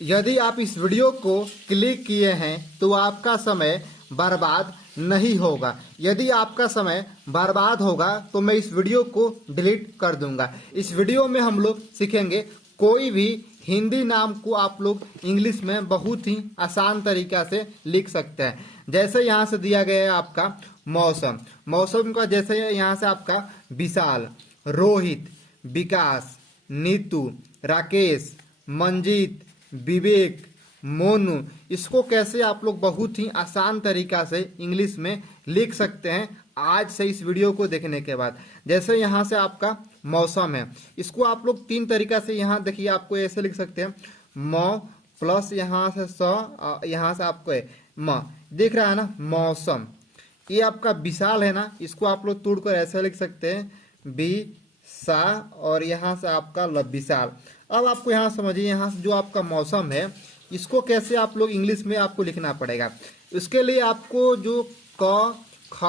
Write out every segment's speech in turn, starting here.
यदि आप इस वीडियो को क्लिक किए हैं तो आपका समय बर्बाद नहीं होगा। यदि आपका समय बर्बाद होगा तो मैं इस वीडियो को डिलीट कर दूंगा। इस वीडियो में हम लोग सीखेंगे कोई भी हिंदी नाम को आप लोग इंग्लिश में बहुत ही आसान तरीका से लिख सकते हैं। जैसे यहाँ से दिया गया है आपका मौसम, मौसम का जैसे यहाँ से आपका विशाल, रोहित, विकास, नीतू, राकेश, मंजीत, विवेक, मोनू, इसको कैसे आप लोग बहुत ही आसान तरीका से इंग्लिश में लिख सकते हैं आज से इस वीडियो को देखने के बाद। जैसे यहाँ से आपका मौसम है, इसको आप लोग तीन तरीका से यहाँ देखिए आपको ऐसे लिख सकते हैं। म प्लस यहाँ से स, यहाँ से आपको है म, दिख रहा है ना मौसम। ये आपका विशाल है ना, इसको आप लोग तोड़कर ऐसे लिख सकते हैं बी सा, और यहाँ से आपका विशाल। अब आपको यहाँ समझिए, यहाँ से जो आपका मौसम है इसको कैसे आप लोग इंग्लिश में आपको लिखना पड़ेगा। इसके लिए आपको जो क ख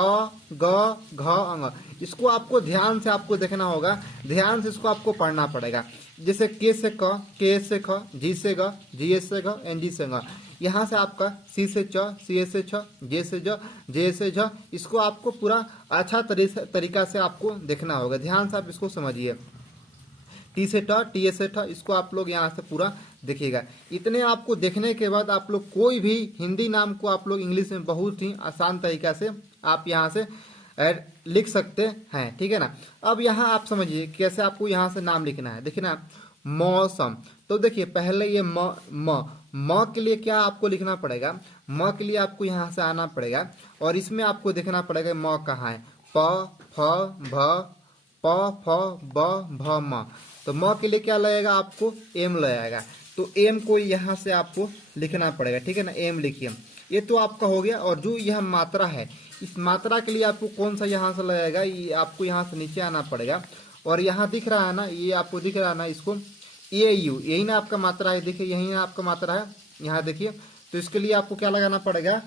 ग घ अंग, इसको आपको ध्यान से आपको देखना होगा, ध्यान से इसको आपको पढ़ना पड़ेगा। जैसे के से क, के से ख, जी से ग, जी से घ, एन जी से घ। यहाँ से आपका सी से च, सी से छ, जे से ज, जे से झ, इसको आपको पूरा अच्छा तरीका से आपको देखना होगा। ध्यान से आप इसको समझिए। टी से ट, टी से ठ, इसको आप लोग यहाँ से पूरा देखिएगा। इतने आपको देखने के बाद आप लोग कोई भी हिंदी नाम को आप लोग इंग्लिश में बहुत ही आसान तरीका से आप यहाँ से लिख सकते हैं, ठीक है ना। अब यहाँ आप समझिए कैसे आपको यहाँ से नाम लिखना है। देखिए ना मौसम, तो देखिए पहले ये म के लिए क्या आपको लिखना पड़ेगा, म के लिए आपको यहाँ से आना पड़ेगा और इसमें आपको देखना पड़ेगा म कहाँ है। प फ भ, प फ ब भ म, तो म के लिए क्या लगेगा आपको एम लगेगा, तो एम को यहाँ से आपको लिखना पड़ेगा, ठीक है ना। एम लिखिए, ये तो आपका हो गया। और जो यह मात्रा है, इस मात्रा के लिए आपको कौन सा यहाँ से लगेगा, ये आपको यहाँ से नीचे आना पड़ेगा। और यहाँ दिख रहा है ना, ये आपको दिख रहा है ना, इसको ए यू, यही ना आपका मात्रा है, देखिए यही ना आपका मात्रा है, यहाँ देखिए। तो इसके लिए आपको क्या लगाना पड़ेगा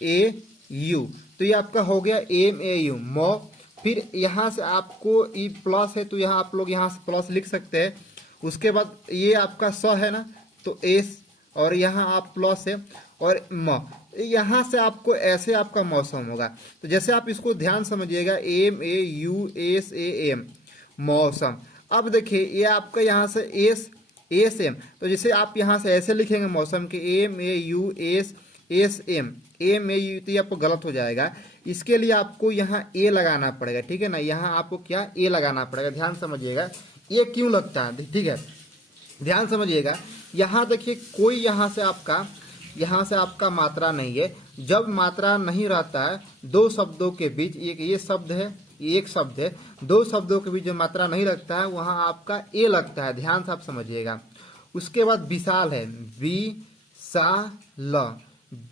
ए यू, तो ये आपका हो गया एम ए यू मो। फिर यहाँ से आपको ई प्लस है तो यहाँ आप लोग यहाँ से प्लस लिख सकते हैं। उसके बाद ये आपका स है ना, तो एस, और यहाँ आप प्लस है और म, यहाँ से आपको ऐसे आपका मौसम होगा। तो जैसे आप इसको ध्यान समझिएगा, M A U S A M मौसम। अब देखिए ये आपका यहाँ से एस एस एम, तो जैसे आप यहाँ से ऐसे लिखेंगे मौसम के M A U S S M, M A U, तो ये आपको गलत हो जाएगा। इसके लिए आपको यहाँ ए लगाना पड़ेगा, ठीक है ना। यहाँ आपको क्या ए लगाना पड़ेगा, ध्यान समझिएगा। ये क्यों लगता है, ठीक है, ध्यान समझिएगा। यहाँ देखिए कोई यहाँ से आपका मात्रा नहीं है। जब मात्रा नहीं रहता है दो शब्दों के बीच, एक ये शब्द है, एक शब्द है, दो शब्दों के बीच जो मात्रा नहीं लगता है वहाँ आपका ए लगता है, ध्यान से आप समझिएगा। उसके बाद विशाल है, बी सा ल,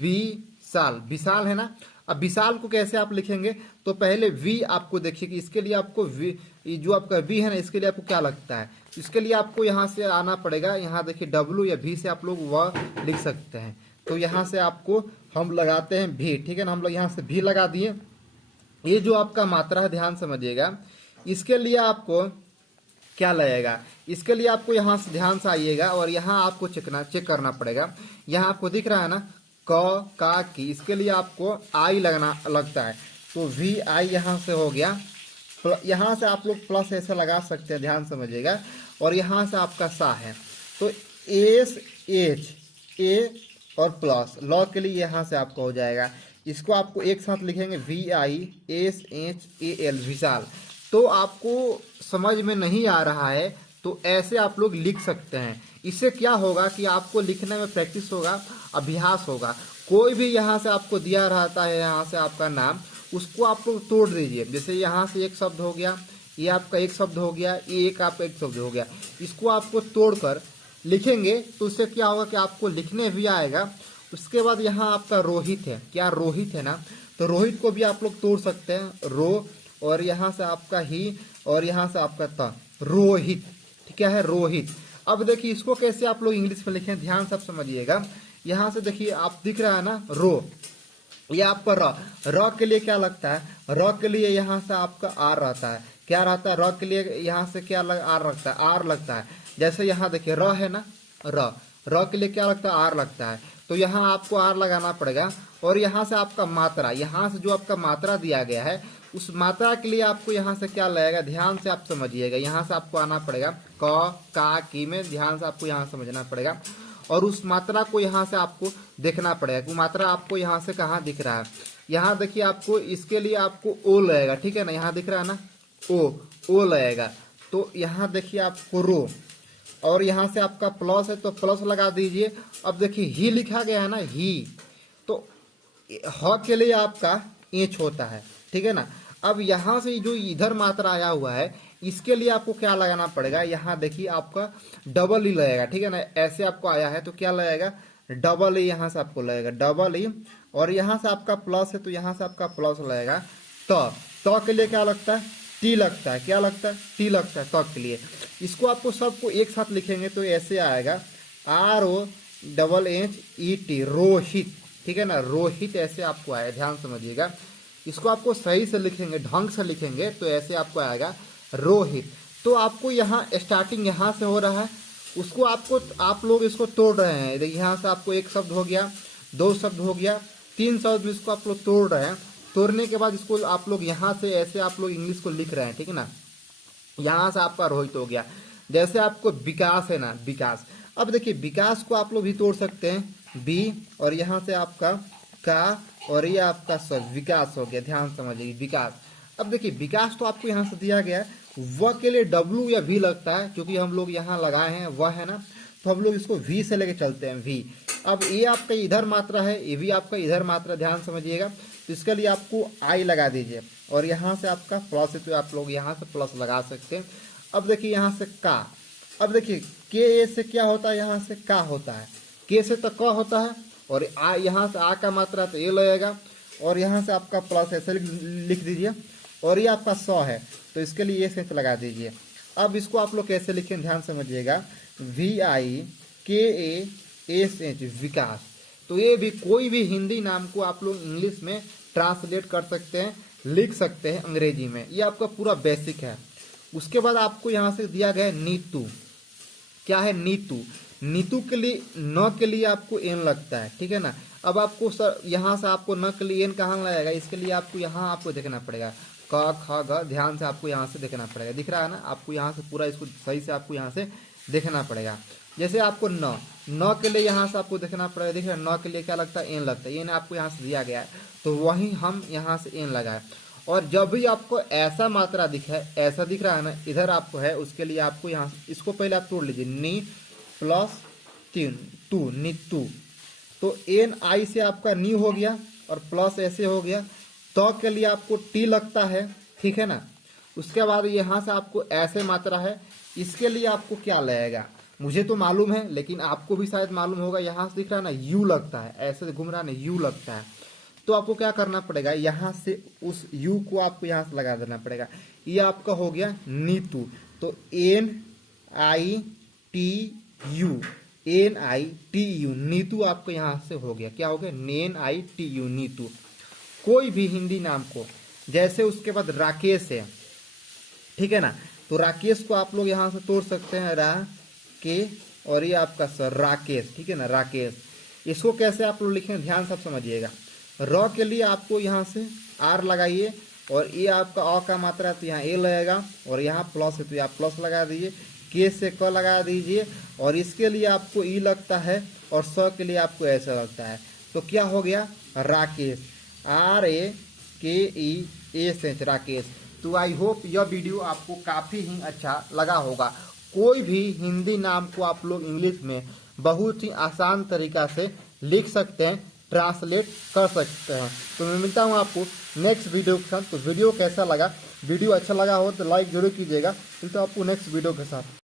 विशाल, विशाल है ना। अब विशाल को कैसे आप लिखेंगे, तो पहले वी आपको देखिए कि इसके लिए आपको वी, जो आपका वी है ना, इसके लिए आपको क्या लगता है, इसके लिए आपको यहाँ से आना पड़ेगा। यहाँ देखिए डब्लू या भी से आप लोग वह लिख सकते हैं। तो यहाँ से आपको हम लगाते हैं भी, ठीक है ना, हम लोग यहाँ से भी लगा दिए। ये जो आपका मात्रा है ध्यान समझिएगा, इसके लिए आपको क्या लगेगा, इसके लिए आपको यहाँ से ध्यान से आइएगा और यहाँ आपको चेक करना पड़ेगा। यहाँ आपको दिख रहा है ना क का की, इसके लिए आपको आई लगता है, तो वी आई यहाँ से हो गया। यहाँ से आप लोग प्लस ऐसे लगा सकते हैं, ध्यान समझिएगा। और यहाँ से आपका सा है, तो एस एच ए और प्लस लॉ के लिए यहाँ से आपका हो जाएगा। इसको आपको एक साथ लिखेंगे V I S H A L, Vishal. तो आपको समझ में नहीं आ रहा है तो ऐसे आप लोग लिख सकते हैं। इससे क्या होगा कि आपको लिखने में प्रैक्टिस होगा, अभ्यास होगा। कोई भी यहाँ से आपको दिया रहता है, यहाँ से आपका नाम, उसको आप लोग तोड़ दीजिए। जैसे यहाँ से एक शब्द हो गया, ये आपका एक शब्द हो गया, ये एक आपका एक शब्द हो गया, इसको आपको तोड़कर लिखेंगे तो उससे क्या होगा कि आपको लिखने भी आएगा। उसके बाद यहाँ आपका रोहित है, क्या रोहित है ना, तो रोहित को भी आप लोग तोड़ सकते हैं, रो, और यहाँ से आपका ही, और यहाँ से आपका त, रोहित, क्या है रोहित। अब देखिए इसको कैसे आप लोग इंग्लिश में लिखें, ध्यान से आप समझिएगा। यहाँ से देखिए आप दिख रहा है ना रो, ये आपका र के लिए क्या लगता है, र के लिए यहाँ से आपका आर रहता है, क्या रहता है, र के लिए यहाँ से क्या आर लगता है, आर लगता है। जैसे यहाँ देखिए र है ना, र, र के लिए क्या लगता है, आर लगता है। तो यहाँ आपको आर लगाना पड़ेगा। और यहाँ से आपका मात्रा, यहाँ से जो आपका मात्रा दिया गया है उस मात्रा के लिए आपको यहाँ से क्या लगेगा, ध्यान से आप समझिएगा। यहाँ से आपको आना पड़ेगा क का की में, ध्यान से आपको यहाँ समझना पड़ेगा। और उस मात्रा को यहाँ से आपको देखना पड़ेगा कि मात्रा आपको यहाँ से कहाँ दिख रहा है। यहाँ देखिए आपको इसके लिए आपको ओ लगेगा, ठीक है ना, यहाँ दिख रहा है ना ओ लगेगा। तो यहाँ देखिए आपको रो, और यहाँ से आपका प्लस है तो प्लस लगा दीजिए। अब देखिए ही लिखा गया है ना, ही, तो ह के लिए आपका एच होता है, ठीक है ना। अब यहाँ से जो इधर मात्रा आया हुआ है इसके लिए आपको क्या लगाना पड़ेगा, यहाँ देखिए आपका डबल ई लगेगा, ठीक है ना। ऐसे आपको आया है तो क्या लगेगा, डबल ई यहाँ से आपको लगेगा, डबल ई। और यहाँ से आपका प्लस है तो यहाँ से आपका प्लस लगेगा। तो के लिए क्या लगता है, टी लगता है, क्या लगता है, टी लगता है तो के लिए। इसको आपको सबको एक साथ लिखेंगे तो ऐसे आएगा ROHHET, रोहित, ठीक है ना, रोहित ऐसे आपको आएगा, ध्यान समझिएगा। इसको आपको सही से लिखेंगे, ढंग से लिखेंगे तो ऐसे आपको आएगा रोहित। तो आपको यहाँ स्टार्टिंग यहाँ से हो रहा है, उसको आपको आप लोग इसको तोड़ रहे हैं। देखिए यहाँ से आपको एक शब्द हो गया, दो शब्द हो गया, तीन शब्द में इसको आप लोग तोड़ रहे हैं। तोड़ने के बाद इसको आप लोग यहाँ से ऐसे आप लोग इंग्लिश को लिख रहे हैं, ठीक है ना। यहाँ से आपका रोहित हो गया। जैसे आपको विकास है ना, विकास। अब देखिए विकास को आप लोग भी तोड़ सकते हैं, बी, और यहाँ से आपका का, और ये आपका सब विकास हो गया, ध्यान समझिए, विकास। अब देखिए विकास तो आपको यहाँ से दिया गया है, व के लिए डब्ल्यू या वी लगता है, क्योंकि हम लोग यहाँ लगाए हैं वह है ना, तो हम लोग इसको वी से लेके चलते हैं, वी। अब ये आपका इधर मात्रा है, ये भी आपका इधर मात्रा, ध्यान समझिएगा। तो इसके लिए आपको आई लगा दीजिए, और यहाँ से आपका प्लस है तो आप लोग यहाँ से प्लस लगा सकते हैं। अब देखिए यहाँ से का, अब देखिए के ए से क्या होता है, यहाँ से का होता है, के से तो क होता है, और आ यहाँ से आ का मात्रा तो ए लगेगा, और यहाँ से आपका प्लस ऐसे लिख दीजिए। और ये आपका 100 है तो इसके लिए ये सेंच लगा दीजिए। अब इसको आप लोग कैसे लिखें, ध्यान समझिएगा, VIKASH, विकास। तो ये भी कोई भी हिंदी नाम को आप लोग इंग्लिश में ट्रांसलेट कर सकते हैं, लिख सकते हैं अंग्रेजी में, ये आपका पूरा बेसिक है। उसके बाद आपको यहाँ से दिया गया है नीतू, क्या है, नीतू। नीतू के लिए न के लिए आपको एन लगता है, ठीक है ना। अब आपको सर यहाँ से आपको न के लिए एन कहाँ लगेगा, इसके लिए आपको यहाँ आपको देखना पड़ेगा, क ख ग, ध्यान से आपको यहाँ से देखना पड़ेगा, दिख रहा है ना, आपको यहाँ से पूरा इसको सही से आपको यहाँ से देखना पड़ेगा। जैसे आपको न के लिए यहाँ से आपको देखना पड़ेगा, दिख रहा है, न के लिए क्या लगता है, एन लगता है, एन आपको यहाँ से दिया गया है तो वहीं हम यहाँ से एन लगाए। और जब भी आपको ऐसा मात्रा दिखे, ऐसा दिख रहा है ना, इधर आपको है, उसके लिए आपको यहाँ से इसको पहले आप तोड़ लीजिए, नी प्लस 3 टू, नीतू। तो एन आई से आपका नी हो गया, और प्लस ऐसे हो गया। तो के लिए आपको टी लगता है, ठीक है ना। उसके बाद यहाँ से आपको ऐसे मात्रा है, इसके लिए आपको क्या लगेगा, मुझे तो मालूम है लेकिन आपको भी शायद मालूम होगा। यहाँ से दिख रहा है ना, यू लगता है, ऐसे घूम रहा है ना, यू लगता है। तो आपको क्या करना पड़ेगा, यहाँ से उस यू को आपको यहाँ से लगा देना पड़ेगा। ये आपका हो गया नीतू। तो NITU, NITU, नीतू आपको यहाँ से हो गया, क्या हो गया, NITU, नीतू। कोई भी हिंदी नाम को, जैसे उसके बाद राकेश है, ठीक है ना, तो राकेश को आप लोग यहाँ से तोड़ सकते हैं, रा के, और ये आपका सर राकेश, ठीक है ना, राकेश। इसको कैसे आप लोग लिखें, ध्यान से आप समझिएगा। र के लिए आपको यहाँ से आर लगाइए, और ये आपका अ का मात्रा है तो यहाँ ए लगेगा, और यहाँ प्लस है तो यहाँ प्लस लगा दीजिए, के से क लगा दीजिए, और इसके लिए आपको ई लगता है, और स के लिए आपको ऐसा लगता है। तो क्या हो गया, राकेश, RAKESH, राकेश। तो आई होप यह वीडियो आपको काफ़ी ही अच्छा लगा होगा। कोई भी हिंदी नाम को आप लोग इंग्लिश में बहुत ही आसान तरीका से लिख सकते हैं, ट्रांसलेट कर सकते हैं। तो मैं मिलता हूँ आपको नेक्स्ट वीडियो के साथ। तो वीडियो कैसा लगा, वीडियो अच्छा लगा हो तो लाइक जरूर कीजिएगा। मिलता हूँ आपको नेक्स्ट वीडियो के साथ।